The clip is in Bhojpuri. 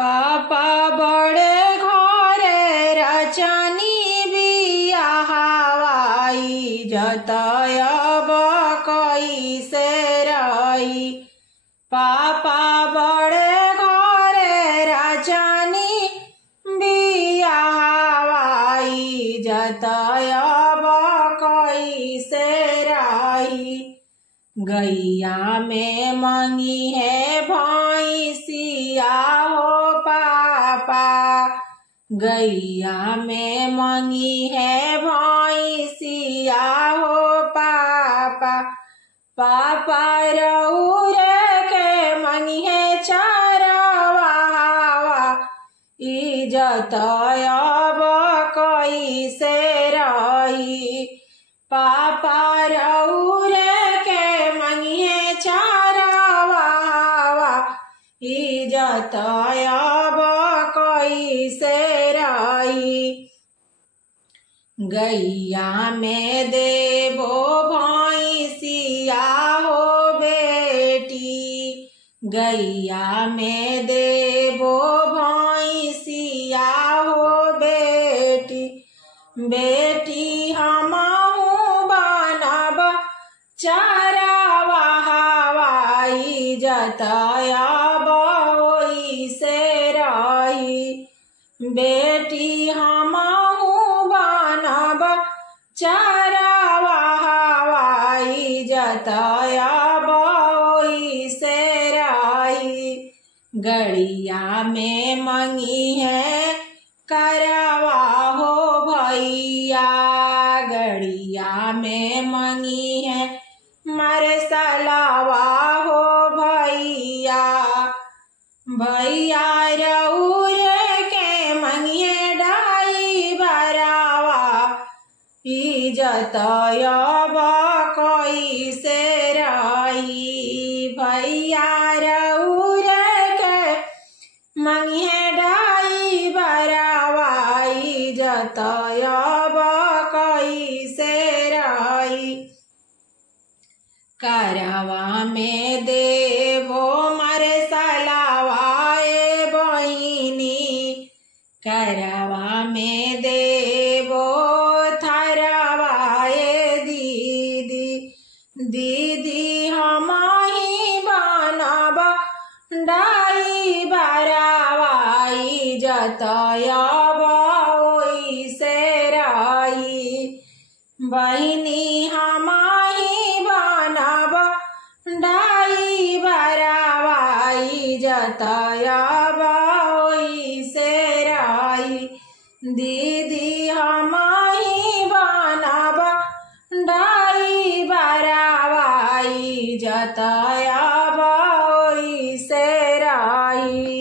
पापा बड़े घरे रचनी बियाहवाई जतयब कैसे रही। पापा बड़े घरे रचनी बियाहवाई जतयब कैसे रही। गैया में मंगी है भैंसिया हो पापा, गैया में मंगी है भैंसिया हो पापा। पापा रउरे के मंगी है चरवावा, इज्जत अब कैसे रही। पापा रउरे के मंगी है चरवावा, इज्जत अब कैसे रही। गैया में देबो भैंसिया हो बेटी, गैया में देबो भैंसिया हो बेटी। बेटी हमहू बनब चरवाहा, इज्जत अब ओइसे रही। बेटी हमहू बनब चरवाहा, इज्जत अब ओइसे रही। गड़िया में मंगी है करवा हो भैया, गड़िया में मंगी है मरसलवा हो भैया। भैया रउरे के मंगी है ड्राइवरवा, इज्जत अब कैसे रही। भैया रउरे के मंगी है ड्राइवरवा, इज्जत अब कैसे रही। करवा में देबो मरसलवा ए बहिनी, करवा में देबो थरवा ए दीदी। दीदी हमही बनब ड्राइवरवा, इज्जत अब ओइसे रही। बहिनी हमही बनब ड्राइवरवा, इज्जत अब ओइसे रही। दीदी हमही बनब ड्राइवरवा, इज्जत अब ओइसे रही।